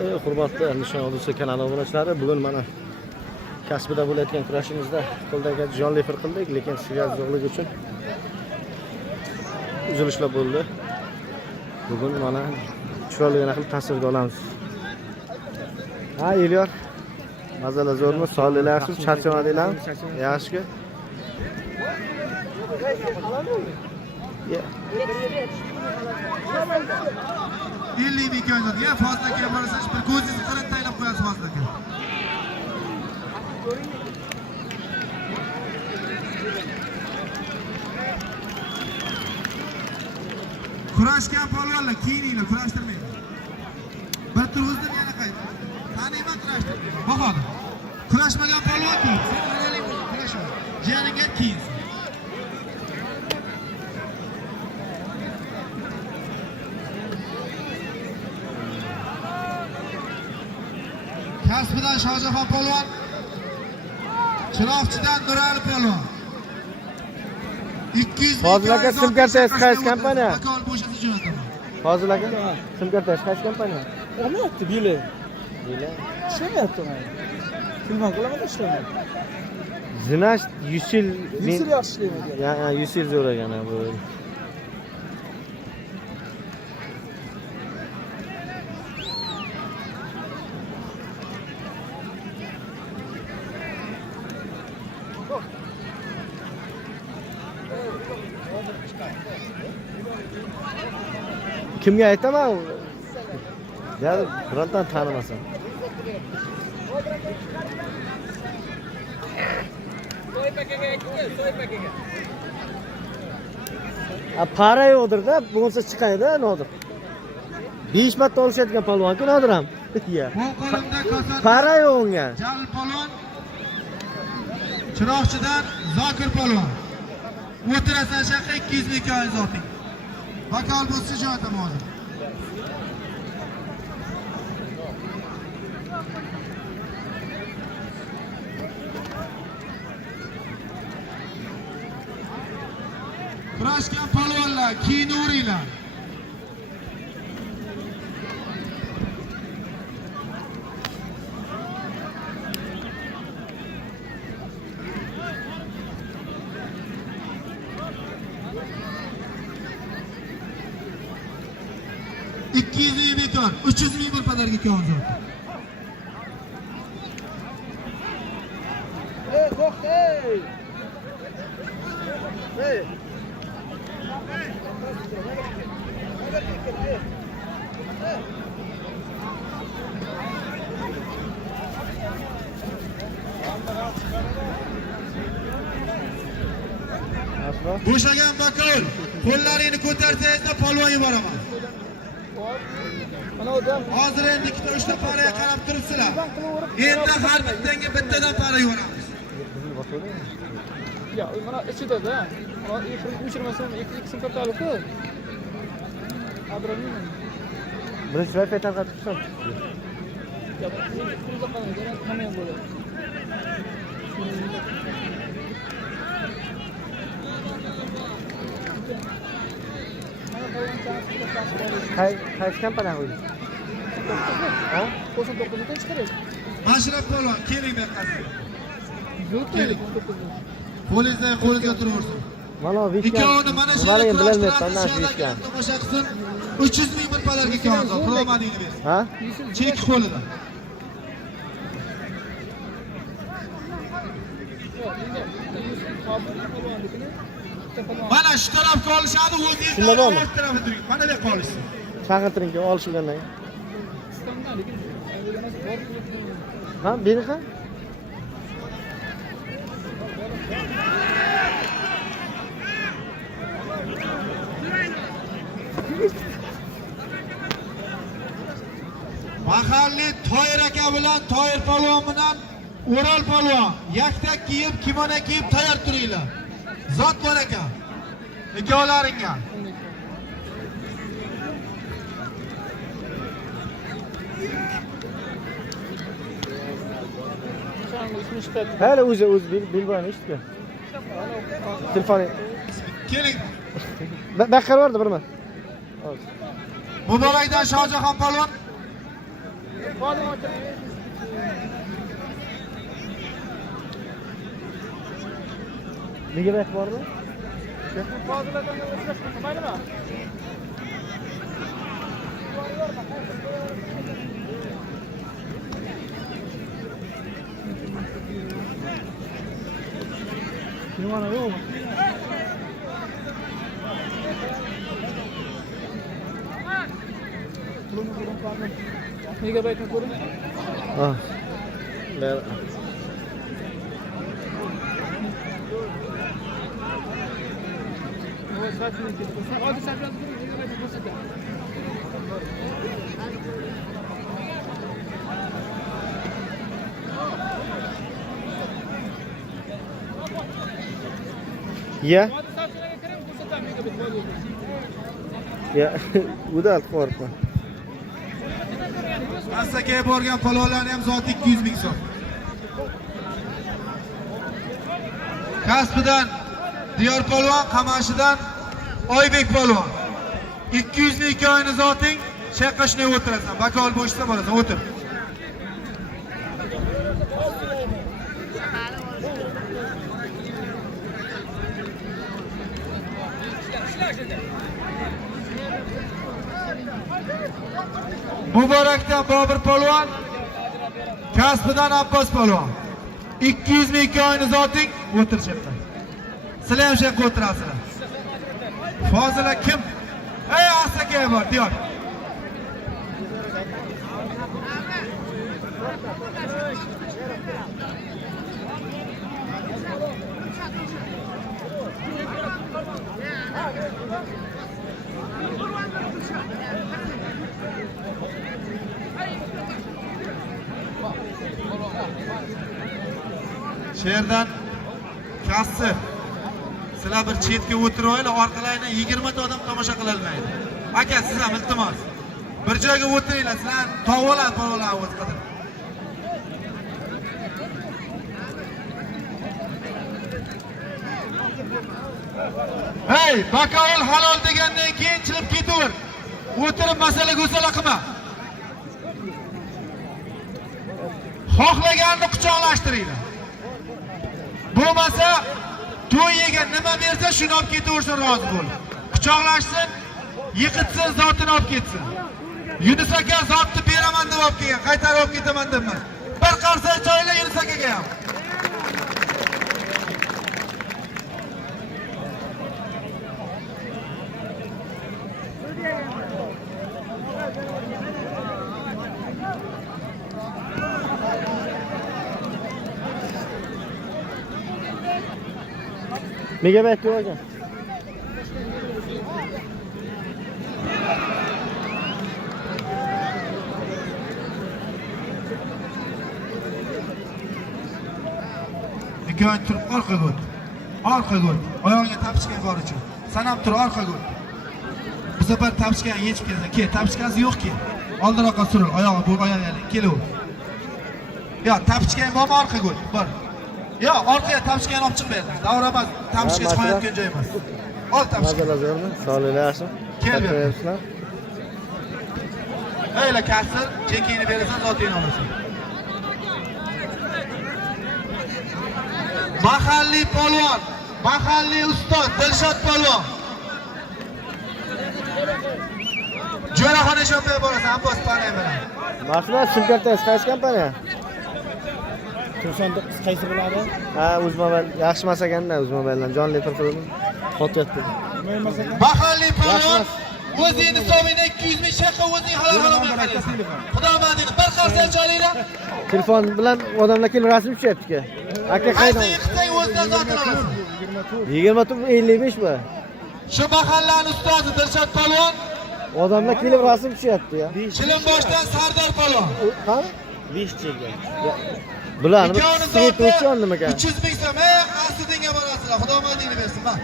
Hurmatli nishon oluvchi kanal obunachilari, bugun mana kasbida bo'layotgan kurashimizda qo'ldagi jonli efir qildik, lekin svязь yo'qligi uchun uzilishlar bo'ldi. Bugun mana chiroyligina qilib tasvirga olamiz. Ha, Elyor. Mazalar zo'rmi? Sog'liklaringiz, charchamadinglarmi? Yaxshi. Elli mikrofonga fazla kelmasa, bir ko'zingizni qarab taylab qo'yasiz fazlaga. Kurashgan polvonlar, kiyininglar, kurashtirmaydi. Bir turg'izdim yana qaytdi. Taniyman kurashtirmaydi. Bahodir. Kurashmagan polvon kiyinsin, oralik bo'lib kurashma. Jiyaniga kiyinsin. Kasbidan Shohjahon polvon, Chiroqchidan Nurali polvon. 200 Fozil aka sim kartasi qaysi kompaniya? Vakol bo'shasa jo'nataman. Fozil aka sim kartasi qaysi kompaniya? Olmayapti bili. Bili. Ishlamayapti mana. Filmon qilaman ishlamayapti. Zinash 100 yil. 100 yil yaxshi ishlayman. Ya, 100 yil zo'ragan bu. Kimga aytaman? Ya birontan tanimasam. Para yo'qdir-da, bo'lsa chiqaydi, Nodir. 5 marta olishadigan polvon-ku Nodir ham. Ya. Bu qo'limda kosa. Para yo'q unga. Jalil polvon, Chiroqchidan Zokir polvon. O'tirasan shaqqa 200 ming ko'yin zoting. Vakol bo'lsa jo'nataman hozir. Kurashgan polvonlar, kiyinaveringlar. Bekor, 300 ming bir padarga ko'yin zot. Hey, qo'q, hey. Hey. Bo'shagan Bakol, qo'llaringni ko'tarsangizda polvon yuboraman. Hozir endi 2-3 ta paraga qarab turibsizlar. Endi har bittaga bittadan para yuboramiz. Ya, mana ichida-da. Mana o'chirmasam 2 sim kartali-ku. Abramini. Birinchi Wi-Fi tarqatib tursin. Ya, pulga qanday ham bo'ladi. Qaysi kompaniya qo'ydi? Ha? Qo'shib 9 chiqarasiz. Mashraf polvon, keling bu yoqqa. Yo'q, keling. Qo'lingizdan qo'lingizga turaversin. Mana bu ikkovini mana shu yerga bilmayman, mana shu ishga. Tomosha qilsin. 300 ming bir palarga ko'yin zot, promadingni bersin. Ha? Chek qo'lida. Mana shu tarafga olishadi, o'zingiz Shunda bormi? tarafga turing. Mana bu yoqqa olishsin. Chaqirtiring, olishgandan keyin. Ha, beni ha? Mahalliy Toyir aka bilan Toyir polvon bilan O'ral polvon yaktak kiyib, kimono kiyib tayyor turinglar. Zot bor aka. Ikkovlaringga. Hala o'zi bilmayman eshitdi. Telefoni. Keling. Baqir bordi birma. Muborakdan Shohjahon polvon. Fazla otur. Nega bek bormi? Fazlalardan uchrashmoqqa maylimi? Kimana yo'qmi? Megabaytni ko'ring. Ah. Ben Hozir sarflab ko'ring, megabaytni ko'rsatadi. ya, Hozir sarflarga kirib ko'rsatadi megabayt bo'ladi. ya, udal qo'rqma. Asakaga borgan polvonlarning ham zoti 200 ming so'm. Kasbidan Diyor polvon, Qamashidan Oybek polvon. 200 lik oyini zoting, shaqqa shunday o'tirasan. Bakol bo'shsa bo'lasan, o'tir. Muborakdan Bobur polvon, Kasbidan Abbos polvon. 200 ming oyini zoting, o'tir shaqqa. Sizlar ham shaqqa o'tirasizlar. Fozila kim? Ey Asakaga bor, Diyor. Sherdan kassir. Sizlar bir chetga o'tirib, orqalaringdan 20 ta odam tomosha qila olmaydi. Aka, siz ham iltimos. Bir joyga o'tiringlar, sizlar tovolab polvonlar o'z qadar. Hey, bakovul halol degandan keyin chilib ketaver. O'tirib masala go'sala qilma. Xohlaganni quchoqlashtiringlar. Bo'lmasa, to'yiga nima bersa, shuni olib ketaversin, rozi bo'l. Quchoqlashsin, yiqitsin, zotini olib ketsin. Yunus aka zotni beraman deb olib kelgan, qaytarib olib ketaman debman. Bir qarsak joylar Yunus akaga ham. Megabayt yo'q ekan. Ikko'ng turib orqaga o't. Orqaga o't. Oyog'iga tapishgan bor uchun. Sen ham tur orqaga o't. Bu safar tapishgan yechib kelsan. Kel, tapishkasi yo'q-ki. Oldinroqqa suril, oyog'i bu oyoqyalik. Kelaver. Yo, tapishgan bormi orqaga o't? Bor. Yo, orqaga tapishgan olib chiq berdi. Davra emas, tapishga chiqmayotgan joy emas. Ol tapishgan. Mazalar zo'rmi? Sog'liklar yaxshi. Kel ber. Ko'ryapsizlar. Hayla kasir, chekingni berasan, zotingni olasan. Mahalliy polvon, mahalliy ustoz Dilshod polvon. Jo'raxona shopga borasan, Abbos panay bilan. Mahsulot Shimkentdagi qaysi kompaniya? 99 qaysi bo'ladi? Ha, Uzmobile yaxshi emas ekanda, Uzmobiledan jonli turtirdim. Qotyapti. Mahalliy polvon o'zining hisobiga 200 ming shaqqa o'zining halol beradi. Xudo ma'ning bir qarsa joylanglar. Telefon bilan odamlar kelib rasm tushyapti-ku. Aka qaydan? Qaysi yiqsang o'zidan zotini olasan. 25 bu. Shu mahallaning ustozi Dilshod polvon, Odamlar kelib rasm tushyapti-ya. Chilimboshdan Sardor polvon. Ha? 5 cheka. Bularni svet o'chon nima ekan? 300 ming so'm, qasdingga borasizlar. Xudo ma'ningni bersin, va.